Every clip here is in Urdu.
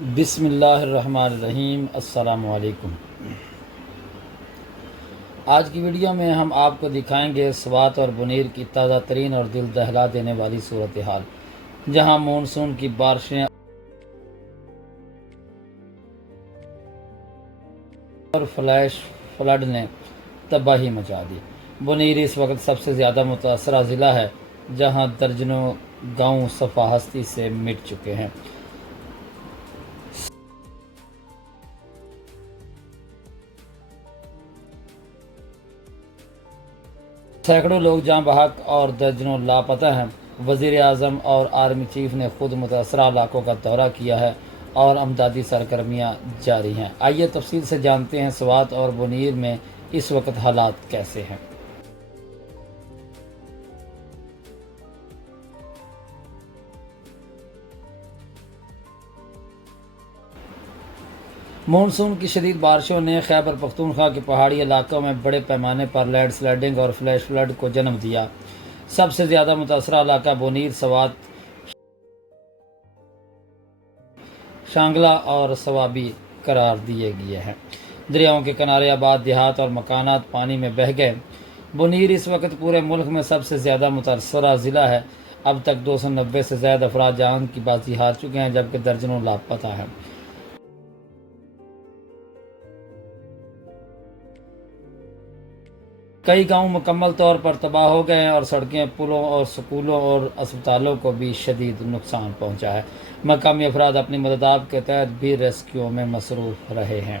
بسم اللہ الرحمن الرحیم۔ السلام علیکم۔ آج کی ویڈیو میں ہم آپ کو دکھائیں گے سوات اور بنیر کی تازہ ترین اور دل دہلا دینے والی صورتحال، جہاں مونسون کی بارشیں اور فلیش فلڈ نے تباہی مچا دی۔ بنیر اس وقت سب سے زیادہ متاثرہ ضلع ہے، جہاں درجنوں گاؤں صفحہ ہستی سے مٹ چکے ہیں۔ سینکڑوں لوگ جاں بحق اور درجنوں لاپتہ ہیں۔ وزیر اعظم اور آرمی چیف نے خود متاثرہ علاقوں کا دورہ کیا ہے اور امدادی سرگرمیاں جاری ہیں۔ آئیے تفصیل سے جانتے ہیں سوات اور بنیر میں اس وقت حالات کیسے ہیں۔ مونسون کی شدید بارشوں نے خیبر پختونخوا کے پہاڑی علاقوں میں بڑے پیمانے پر لینڈ سلائڈنگ اور فلیش فلڈ کو جنم دیا۔ سب سے زیادہ متاثرہ علاقہ بنیر، سوات، شانگلہ اور سوابی قرار دیے گئے ہیں۔ دریاؤں کے کنارے آباد دیہات اور مکانات پانی میں بہہ گئے۔ بنیر اس وقت پورے ملک میں سب سے زیادہ متاثرہ ضلع ہے۔ اب تک 290 سے زائد افراد جان کی بازی ہار چکے ہیں، جبکہ درجنوں لاپتہ ہیں۔ کئی گاؤں مکمل طور پر تباہ ہو گئے ہیں اور سڑکیں، پلوں اور سکولوں اور اسپتالوں کو بھی شدید نقصان پہنچا ہے۔ مقامی افراد اپنی مدد کے تحت بھی ریسکیو میں مصروف رہے ہیں۔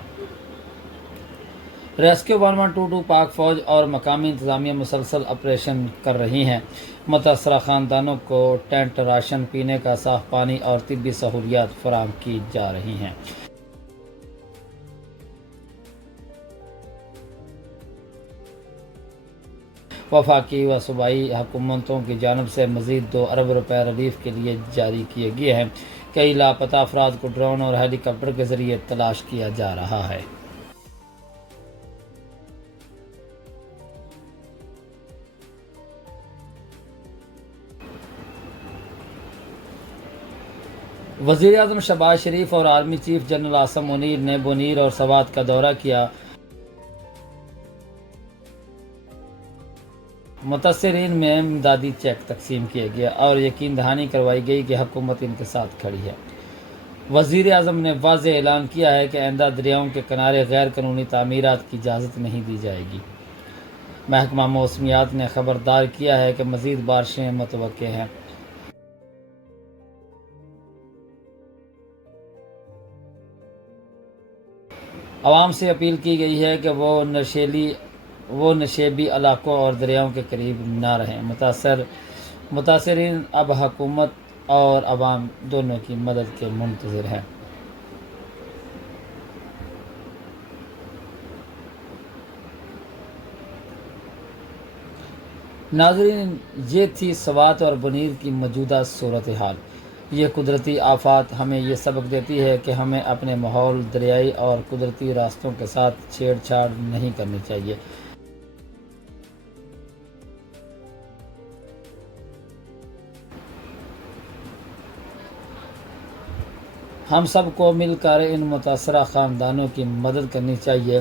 ریسکیو 1122 پاک فوج اور مقامی انتظامیہ مسلسل آپریشن کر رہی ہیں۔ متاثرہ خاندانوں کو ٹینٹ، راشن، پینے کا صاف پانی اور طبی سہولیات فراہم کی جا رہی ہیں۔ وفاقی و صوبائی حکومتوں کی جانب سے مزید 2 ارب روپے ریلیف کے لیے جاری کیے گئے ہیں۔ کئی لاپتہ افراد کو ڈرون اور ہیلی کاپٹر کے ذریعے تلاش کیا جا رہا ہے۔ وزیر اعظم شہباز شریف اور army chief general Asim Munir نے بنیر اور سوات کا دورہ کیا۔ متاثرین میں امدادی چیک تقسیم کیے گئے اور یقین دہانی کروائی گئی کہ حکومت ان کے ساتھ کھڑی ہے۔ وزیر اعظم نے واضح اعلان کیا ہے کہ آئندہ دریاؤں کے کنارے غیر قانونی تعمیرات کی اجازت نہیں دی جائے گی۔ محکمہ موسمیات نے خبردار کیا ہے کہ مزید بارشیں متوقع ہیں۔ عوام سے اپیل کی گئی ہے کہ وہ نشیبی علاقوں اور دریاؤں کے قریب نہ رہیں۔ متاثرین اب حکومت اور عوام دونوں کی مدد کے منتظر ہیں۔ ناظرین، یہ تھی سوات اور بنیر کی موجودہ صورتحال۔ یہ قدرتی آفات ہمیں یہ سبق دیتی ہے کہ ہمیں اپنے ماحول، دریائی اور قدرتی راستوں کے ساتھ چھیڑ چھاڑ نہیں کرنی چاہیے۔ ہم سب کو مل کر ان متاثرہ خاندانوں کی مدد کرنی چاہیے۔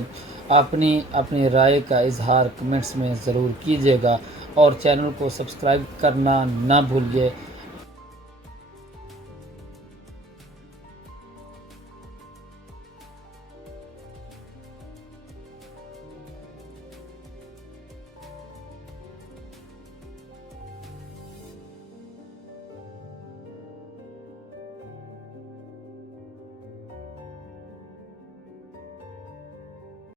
اپنی رائے کا اظہار کمنٹس میں ضرور کیجیے گا اور چینل کو سبسکرائب کرنا نہ بھولیے۔